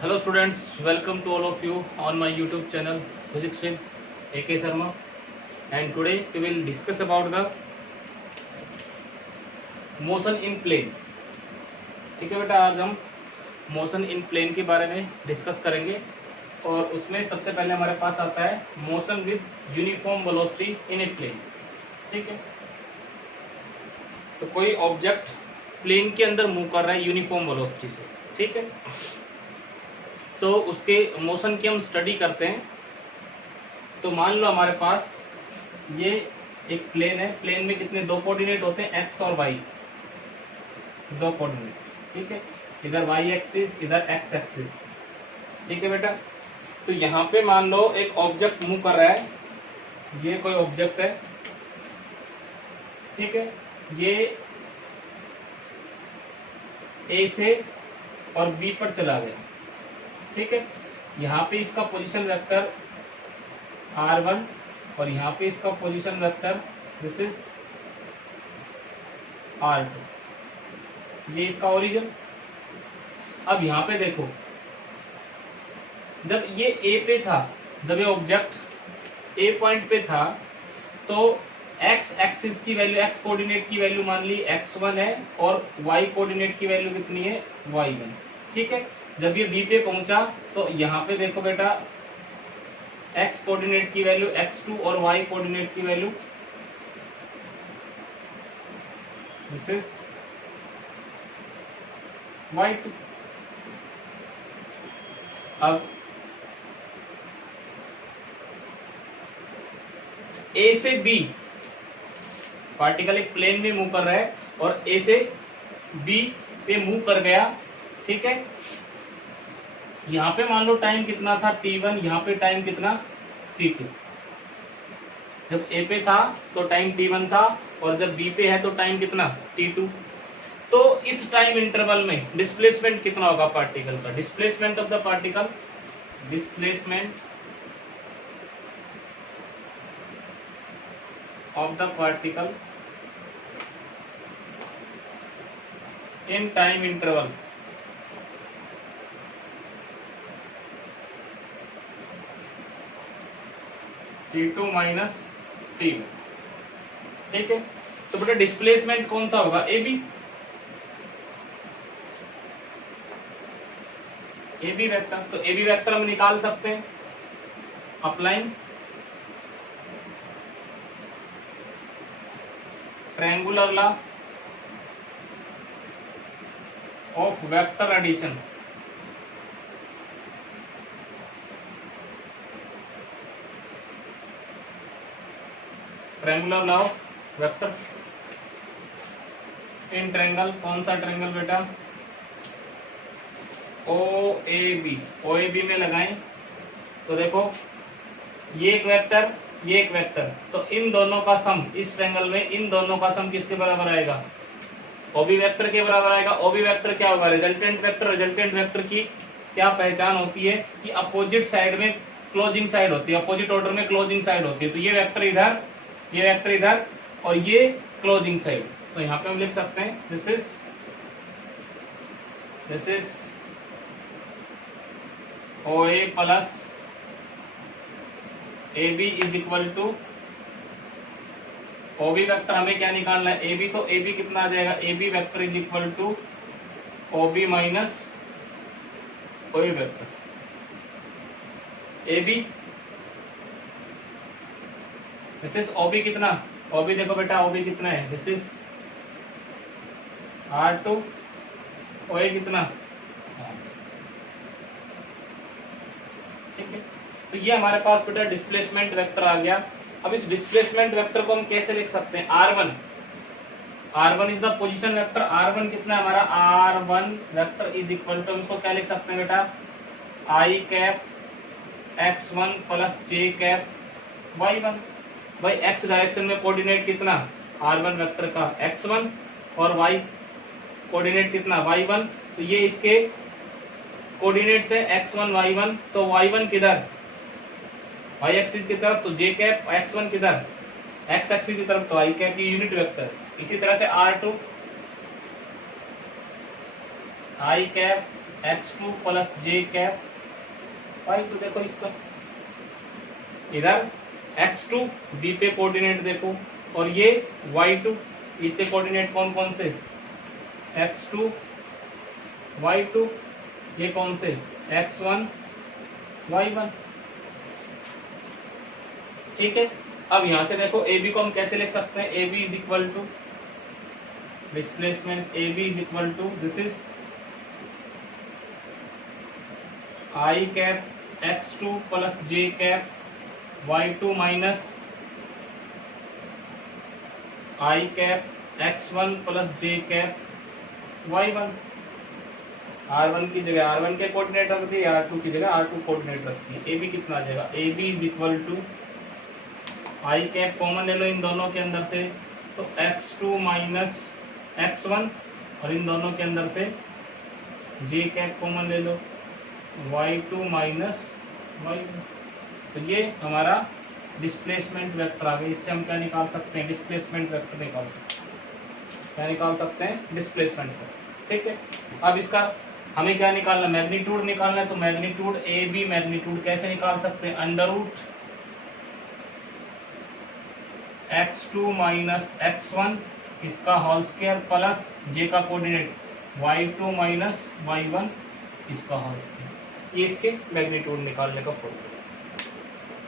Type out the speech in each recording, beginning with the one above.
Hello students, welcome to all of you on my YouTube channel Physics with AK Sharma, and today we will discuss about the motion in plane. ठीक है बेटा, आज हम motion in plane के बारे में discuss करेंगे और उसमें सबसे पहले हमारे पास आता है motion with uniform velocity in a plane. ठीक है, तो कोई ऑब्जेक्ट प्लेन के अंदर मूव कर रहा है यूनिफॉर्म वेलोसिटी से। ठीक है, तो उसके मोशन की हम स्टडी करते हैं। तो मान लो हमारे पास ये एक प्लेन है, प्लेन में कितने दो कोऑर्डिनेट होते हैं, एक्स और वाई, दो कोऑर्डिनेट। ठीक है, इधर वाई एक्सिस, इधर एक्स एक्सिस। ठीक है बेटा, तो यहाँ पे मान लो एक ऑब्जेक्ट मूव कर रहा है, ये कोई ऑब्जेक्ट है। ठीक है, ये ए से और बी पर चला गया। ठीक है, यहाँ पे इसका पोजीशन वेक्टर r1 और यहाँ पे इसका position vector this is r2, ये इसका ओरिजिन। अब यहाँ पे देखो, जब ये ए पे था, जब ये ऑब्जेक्ट ए पॉइंट पे था, तो एक्स एक्सिस की वैल्यू, एक्स कोऑर्डिनेट की वैल्यू मान ली x1 है और y कोऑर्डिनेट की वैल्यू कितनी है, y1। ठीक है, जब ये बी पे पहुंचा तो यहाँ पे देखो बेटा, x कोऑर्डिनेट की वैल्यू x2 और y कोऑर्डिनेट की वैल्यू दिस इज y2। अब a से b पार्टिकल एक प्लेन में मूव कर रहा है और a से b पे मूव कर गया। ठीक है, यहाँ पे मान लो टाइम कितना था, t1, यहाँ पे टाइम कितना, t2। जब a पे था तो टाइम t1 था और जब b पे है तो टाइम कितना, t2। तो इस टाइम इंटरवल में डिस्प्लेसमेंट कितना होगा पार्टिकल का, displacement of the particle, displacement of the particle in time interval T2 minus T1। ठीक है, तो बेटा डिस्प्लेसमेंट कौन सा होगा, ए बी वेक्टर। तो ए बी वेक्टर हम निकाल सकते हैं applying triangular law of vector addition. Triangular law of vector in triangle, कौन सा ट्रायंगल बेटा, ओ ए बी में लगाएं तो देखो ये एक वेक्टर, ये एक वेक्टर, तो इन दोनों का सम, इस ट्रायंगल में इन दोनों का सम किसके बराबर आएगा, ओबी वेक्टर के बराबर आएगा। ओबी वेक्टर क्या होगा, रिजल्टेंट वेक्टर। रिजल्टेंट वेक्टर की क्या पहचान होती है कि अपोजिट साइड में क्लोजिंग साइड होती है, अपोजिट ऑर्डर में क्लोजिंग साइड होती है। तो ये वेक्टर इधर, ये वेक्टर इधर और ये क्लोजिंग साइड। तो यहाँ पे हम लिख सकते हैं this is O A plus A B is equal to, O B vector हमें क्या निकालना है, ए बी। तो ए बी कितना आ जाएगा, A B vector is equal to O B minus O A vector. A B this is O B कितना, O B देखो बेटा, ओ बी कितना है, दिस इज R2, ओ ए कितना। ठीक है, तो ये हमारे पास बेटा डिस्प्लेसमेंट वेक्टर आ गया। अब इस डिस्प्लेसमेंट वेक्टर को हम कैसे लिख सकते हैं, R1 is the position vector. R1 कितना है हमारा, R1 vector is equal to, हम इसको क्या लिख सकते हैं बेटा, I cap x1 plus j cap y1। भाई x डायरेक्शन में कोऑर्डिनेट कितना, R1 वेक्टर का x1 और y कोऑर्डिनेट कितना, y1। तो ये इसके कोऑर्डिनेट्स है x1 y1, तो y1 किधर, y एक्सिस की तरफ, तो j कैप, x1 किधर, x एक्सिस की तरफ, तो i कैप की यूनिट वेक्टर। इसी तरह से R2 I cap x2 plus J cap y2। देखो इसका इधर x2 b पे कोऑर्डिनेट देखो, और ये y2 इसके कोऑर्डिनेट कौन कौन से, x2 y2, ये कौन से x1 y1। ठीक है, अब यहां से देखो ए बी को हम कैसे लिख सकते हैं, A B is equal to displacement, A B is equal to this is I cap x2 plus J cap y2 minus I cap x1 plus J cap y1। r1 की जगह r1 के coordinate रख दिए, r2 की जगह r2 coordinate रख दिए। A B कितना आ जाएगा, A B is equal to I cap common ले लो इन दोनों के अंदर से, तो x2 माइनस x1, और इन दोनों के अंदर से जे कैप कॉमन ले लो, y2 माइनस y1। तो ये हमारा डिस्प्लेसमेंट वेक्टर आ गया। इससे हम क्या निकाल सकते हैं, डिस्प्लेसमेंट वेक्टर निकाल सकते हैं। क्या निकाल सकते हैं, डिस्प्लेसमेंट वेक्टर। ठीक है, अब इसका हमें क्या निकालना, मैग्नीट्यूड निकालना है। तो मैग्नीट्यूड ए बी मैग्नीट्यूड कैसे निकाल सकते हैं, under root x2 minus x1 इसका होल स्क्वायर प्लस जे का कोऑर्डिनेट y2 माइनस y1 इसका होल स्क्वायर। ये इसके मैग्नीट्यूड निकालने का फॉर्मूला।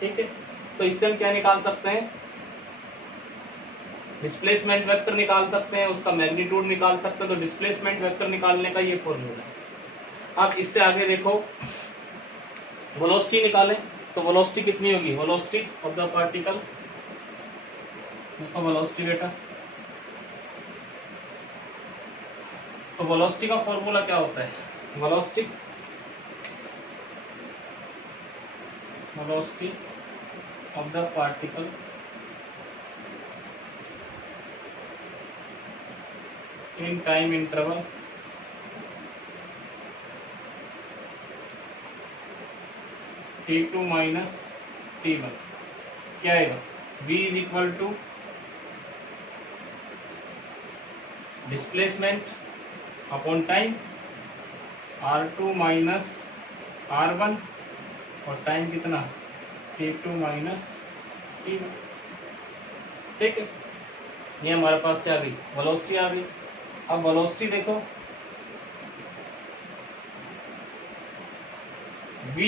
ठीक है, तो इससे हम क्या निकाल सकते हैं, डिस्प्लेसमेंट वेक्टर निकाल सकते हैं, उसका मैग्नीट्यूड निकाल सकते हैं। तो डिस्प्लेसमेंट वेक्टर निकालने का ये फॉर्मूला है। अब इससे आगे देखो वेलोसिटी निकालें, तो वेलोसिटी कितनी होगी, वेलोसिटी ऑफ द पार्टिकल, देखो वेलोसिटी बेटा, तो वेलोसिटी का फॉर्मूला क्या होता है, velocity of the particle in time interval t2 minus t1 क्या आएगा, v is equal to displacement upon time r2 minus r1, और टाइम कितना t2 माइनस t1। ठीक है, ये हमारे पास क्या आ गई, वेलोसिटी आ गई। अब वेलोसिटी देखो v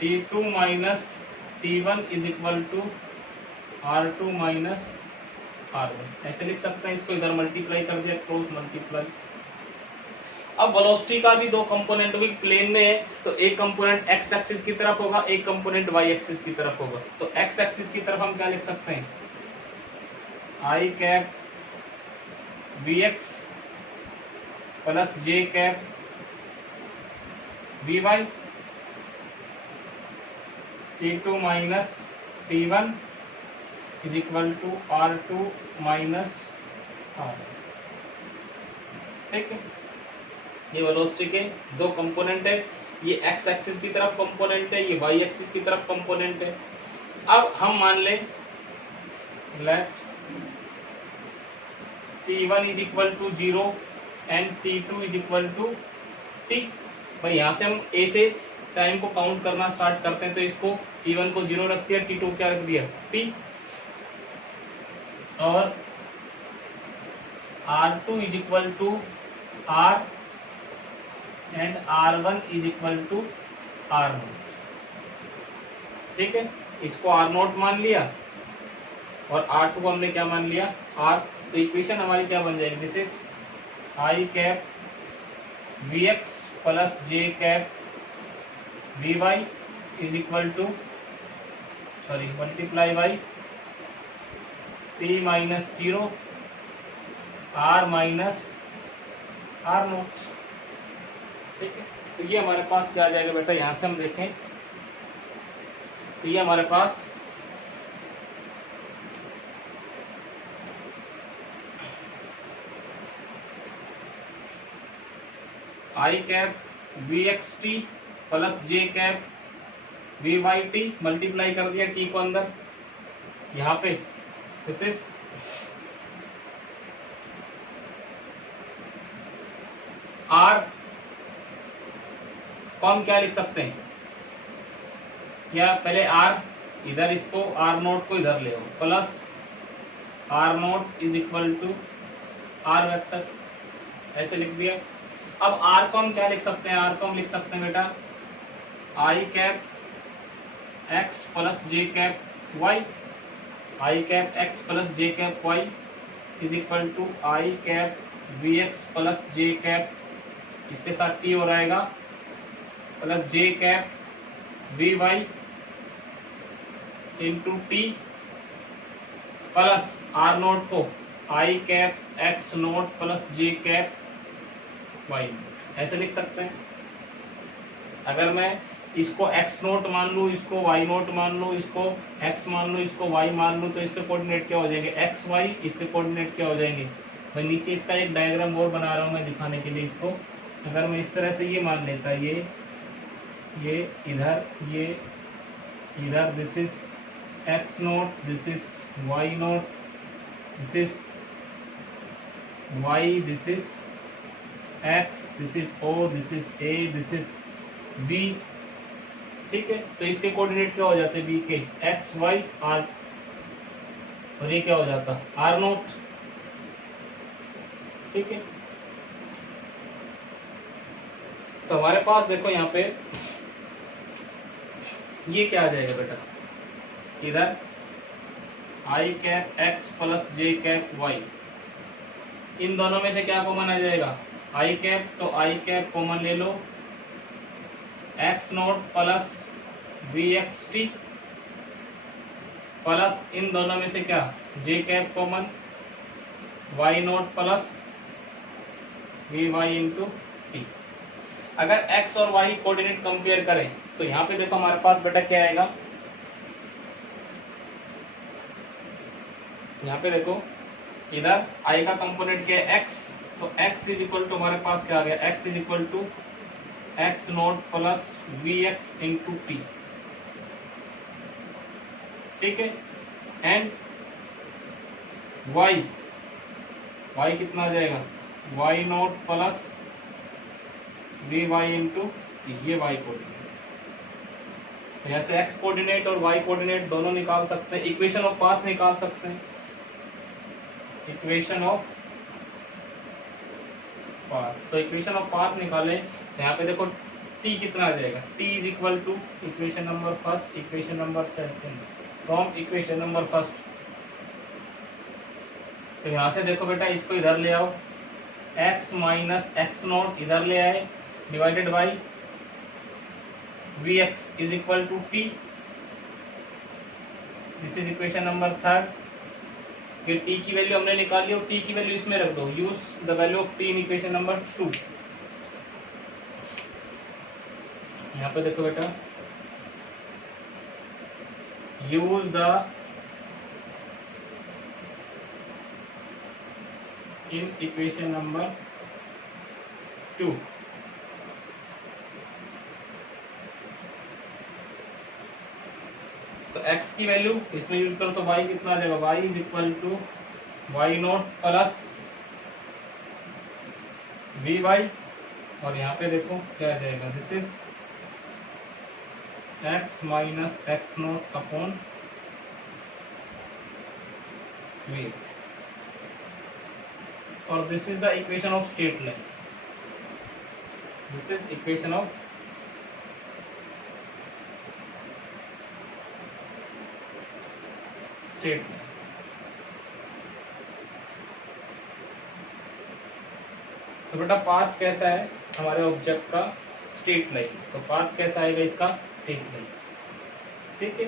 t2 minus t1 is equal to r2 minus r1, ऐसे लिख सकते हैं। इसको इधर मल्टीप्लाई कर दिया, क्रॉस मल्टीप्लाई। अब वेलोसिटी का भी दो कंपोनेंट भी प्लेन में है, तो एक कंपोनेंट x एक्सिस की तरफ होगा, एक कंपोनेंट y एक्सिस की तरफ होगा। तो x एक्सिस की तरफ हम क्या लिख सकते हैं, I cap vx plus J cap vy t2 minus t1 is equal to r2 minus r1। ठीक है, ये वेलोसिटी के दो कंपोनेंट है, ये x एक्सिस की तरफ कंपोनेंट है, ये y एक्सिस की तरफ कंपोनेंट है। अब हम मान लें let t1 is equal to 0 and t2 is equal to t। भाई यहाँ से हम a से टाइम को काउंट करना स्टार्ट करते हैं, तो इसको t1 को 0 रख दिया, t2 क्या रख दिया t, और r2 is equal to r and r1 is equal to r0। ठीक है, इसको r0 मान लिया और r2 को हमने क्या मान लिया r। तो इक्वेशन हमारी क्या बन जाएगी, this is I cap vx plus J cap vy is equal to multiply by t minus 0 r minus r0। ठीक है, तो ये हमारे पास क्या आ जाएगा बेटा, यहां से हम देखें तो ये हमारे पास I cap V X T plus J cap V Y T multiply कर दिया टी को अंदर, यहाँ पे दिस इज आर को हम क्या लिख सकते हैं, या पहले आर इधर, इसको आर नोट को इधर ले आओ, plus R naught is equal to R vector, ऐसे लिख दिया। अब आर को हम क्या लिख सकते हैं, आर को हम लिख सकते हैं बेटा I cap X plus J cap Y, I cap X plus J cap Y is equal to I cap V X plus J cap, इसके साथ टी हो रहेगा, plus J cap V Y into T, plus R nought को I cap X note plus J cap Y, ऐसे लिख सकते हैं। अगर मैं इसको x नोट मान लूँ, इसको y नोट मान लूँ, इसको x मान लूँ, इसको y मान लूँ, तो इसके कोऑर्डिनेट क्या हो जाएंगे, x y, इसके कोऑर्डिनेट क्या हो जाएंगे। मैं नीचे इसका एक डायग्राम और बना रहा हूँ मैं दिखाने के लिए इसको। अगर मैं इस तरह से ये मान लेता, ये इधर, ये इधर, this is x note, this is y note, this is y, this is x, this is o, this is a, this is b, ठीक है। तो इसके कोऑर्डिनेट क्या हो जाते हैं, बी के एक्स वाई आर, और ये क्या हो जाता आर नोट, ठीक है। तो हमारे पास देखो यहाँ पे ये क्या आ जाएगा बेटा, इधर आई cap X plus J cap Y, इन दोनों में से क्या कॉमन आ जाएगा, आई कैप, तो आई कैप कॉमन ले लो, X note plus V X T, plus इन दोनों में से क्या J cap common, Y nought plus V Y into T. अगर x और y कोऑर्डिनेट कंपेयर करें तो यहाँ पे देखो हमारे पास बेटा क्या आएगा, यहाँ पे देखो इधर i का कंपोनेंट क्या है x, तो x इज इक्वल टू हमारे पास क्या आ गया, x is equal to X note plus V X into T, ठीक है। एंड y कितना आ जाएगा, y naught plus V Y into T, ये y कोऑर्डिनेट। यहाँ से x कोऑर्डिनेट और y कोऑर्डिनेट दोनों निकाल सकते हैं, इक्वेशन ऑफ पाथ निकाल सकते हैं, इक्वेशन ऑफ पाथ। तो इक्वेशन ऑफ पाथ निकाले तो यहाँ पे देखो t कितना आ जाएगा, t is equal to equation number first, equation number second from equation number first. तो यहाँ से देखो बेटा इसको इधर ले आओ, x माइनस एक्स नोट इधर ले आए, divided by V X is equal to T, this is equation number third. फिर t की वैल्यू हमने निकाली और t की वैल्यू इसमें रख दो, use the value of t in equation number 2। यहाँ पे देखो बेटा use the in equation number 2, तो x की वैल्यू इसमें यूज करो तो y कितना आ जाएगा, y is equal to Y nought plus V Y, और यहाँ पे देखो क्या आ जाएगा, this is x minus X nought upon V X, और this is the equation of straight line, this is equation of straight line. तो बेटा पाथ कैसा है हमारे ऑब्जेक्ट का, स्ट्रेट लाइन, तो पाथ कैसा आएगा इसका, स्ट्रेट लाइन, ठीक है।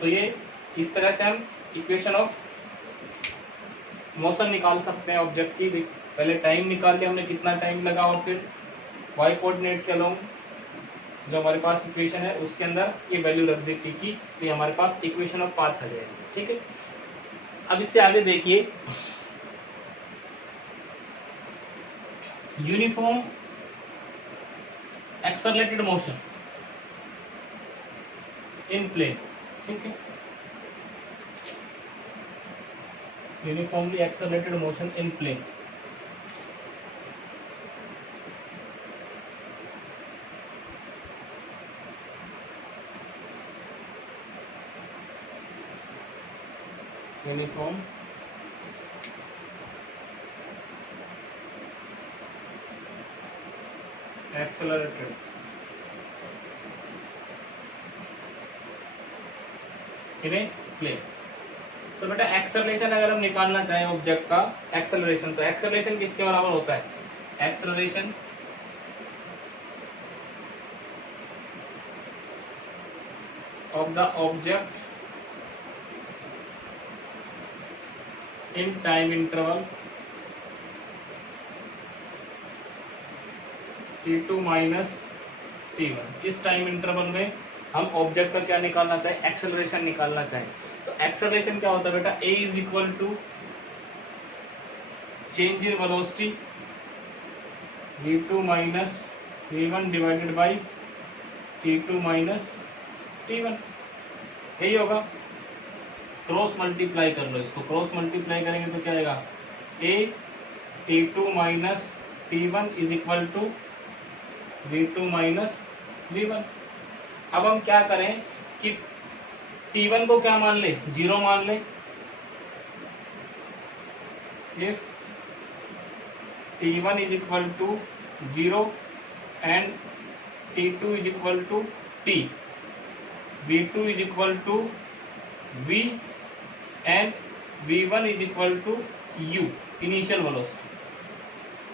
तो ये इस तरह से हम इक्वेशन ऑफ मोशन निकाल सकते हैं ऑब्जेक्ट की। पहले टाइम निकाल लिया हमने, कितना टाइम लगा, और फिर y कोऑर्डिनेट के अलोंग जो हमारे पास इक्वेशन है उसके अंदर ये वैल्यू रख दी t की, तो ये हमारे पास इक्वेशन ऑफ पाथ आ जाएगी, ठीक है। अब इससे आगे देखिए, uniform accelerated motion in plane, ठीक है, uniformly accelerated motion in plane. Uniform accelerated in a plane. तो बेटा एक्सेलरेशन अगर हम निकालना चाहें ऑब्जेक्ट का एक्सेलरेशन, तो एक्सेलरेशन किसके बराबर होता है? Acceleration of the object in time interval t2 minus t1। इस टाइम इंटरवल में हम ऑब्जेक्ट का क्या निकालना चाहें? एक्सेलरेशन निकालना चाहें। तो एक्सेलरेशन क्या होता है बेटा? a is equal to change in velocity v2 minus v1 divided by t2 minus t1, यही होगा। क्रॉस मल्टीप्लाई कर लो इसको, क्रॉस मल्टीप्लाई करेंगे तो क्या आएगा? a t2 minus t1 is equal to v2 minus v1। अब हम क्या करें कि t1 को क्या मान ले? 0 मान ले। If t1 is equal to 0 and t2 is equal to t, v2 is equal to v and v1 is equal to u, initial velocity.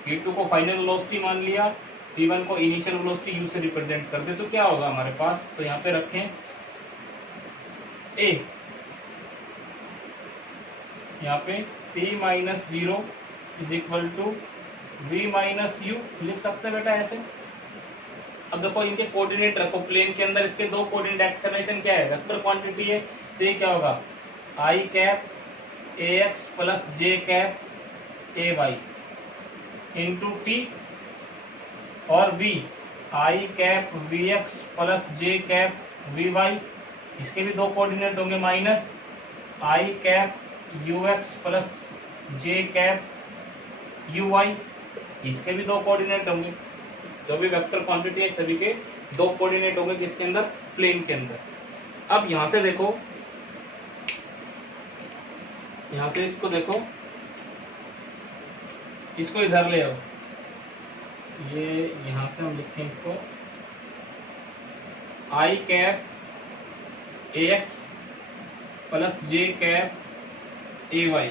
v2 को फाइनल वेलोसिटी मान लिया, v1 को इनिशियल वेलोसिटी u से represent कर दे, तो क्या होगा हमारे पास? तो यहाँ पे रखें a, यहाँ पे t minus 0 is equal to v minus u लिख सकते हैं बेटा ऐसे। अब देखो इनके कोऑर्डिनेट रखो प्लेन के अंदर, इसके दो कोऑर्डिनेट, एक्सेलरेशन क्या है? वेक्टर क्वांटिटी है, तो ये क्या होगा? i cap ax plus j cap ay into T, और v i cap vx plus j cap vy, इसके भी दो कोऑर्डिनेट होंगे, minus i cap ux plus j cap uy, इसके भी दो कोऑर्डिनेट होंगे। जो भी वेक्टर क्वांटिटी है सभी के दो कोऑर्डिनेट होंगे, किसके अंदर? प्लेन के अंदर। अब यहां से देखो, यहां से इसको देखो, इसको इधर ले आओ, ये यहां से हम लिखें इसको i cap ax plus j cap ay,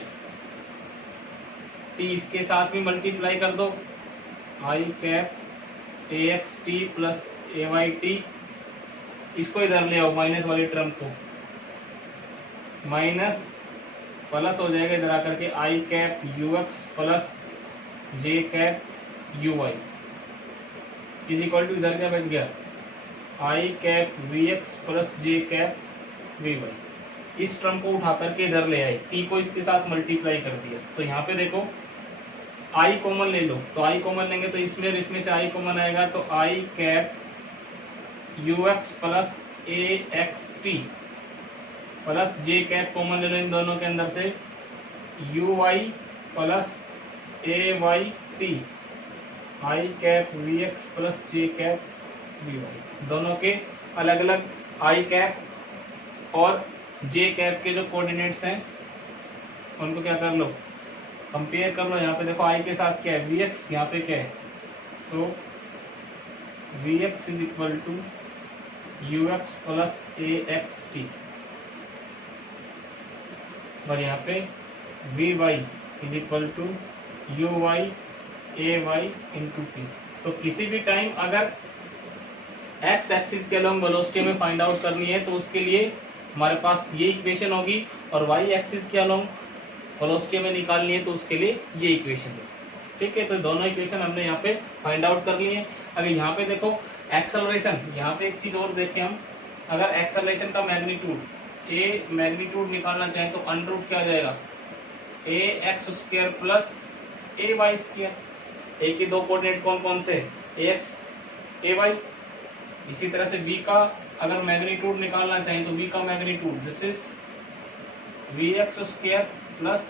t इसके साथ में मल्टीप्लाई कर दो, i cap ax t plus ay t, इसको इधर ले आओ माइनस वाली टर्म को, माइनस प्लस हो जाएगा इधर आकर के i cap ux plus j cap uy is equal to, इधर क्या बच गया? i cap vx plus j cap vy। इस टर्म को उठा करके इधर ले आए, t को इसके साथ मल्टीप्लाई कर दिया। तो यहाँ पे देखो i कॉमन ले लो, तो i कॉमन लेंगे तो इसमें और इसमें से i कॉमन आएगा, तो i cap ux plus axt plus j cap common ले लो इन दोनों के अंदर से, uy plus ayt, i cap vx plus j cap vy, दोनों के अलग अलग i कैप और j कैप के जो कोऑर्डिनेट्स हैं उनको क्या कर लो? कंपेयर कर लो। यहाँ पे देखो i के साथ क्या है? vx, यहाँ पे क्या है? So vx is equal to ux plus axt, और यहाँ पे vy is equal to uy ay into T. तो किसी भी टाइम अगर x एक्सिस के अलोंग वेलोसिटी में फाइंड आउट करनी है तो उसके लिए हमारे पास ये इक्वेशन होगी, और y एक्सिस के अलोंग वेलोसिटी में निकालनी है तो उसके लिए ये इक्वेशन है। ठीक है, तो दोनों इक्वेशन हमने यहाँ पे फाइंड आउट कर लिए हैं। अगर यहाँ पे देखो एक्सेलरेशन, यहाँ पे एक चीज और देखें हम, अगर एक्सेलरेशन का मैग्नीट्यूड निकालना चाहें तो अंडर रूट क्या आ जाएगा? ax square plus ay square. A के दो कोऑर्डिनेट कौन कौन से? ax ay। इसी तरह से v का अगर मैग्नीट्यूड निकालना चाहें तो v का magnitude this is vx square plus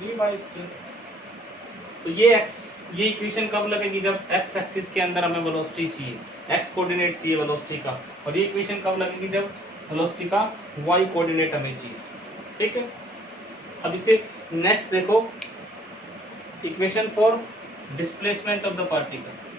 vy square. तो ये इक्वेशन कब लगेगी? जब x एक्सिस के अंदर हमें वेलोसिटी चाहिए, x कोऑर्डिनेट चाहिए वेलोसिटी का, और ये इक्वेशन कब लगेगी? जब वेलोसिटी का y कोऑर्डिनेट हमें चाहिए। ठीक है, अब इसे नेक्स्ट देखो, equation for displacement of the particle.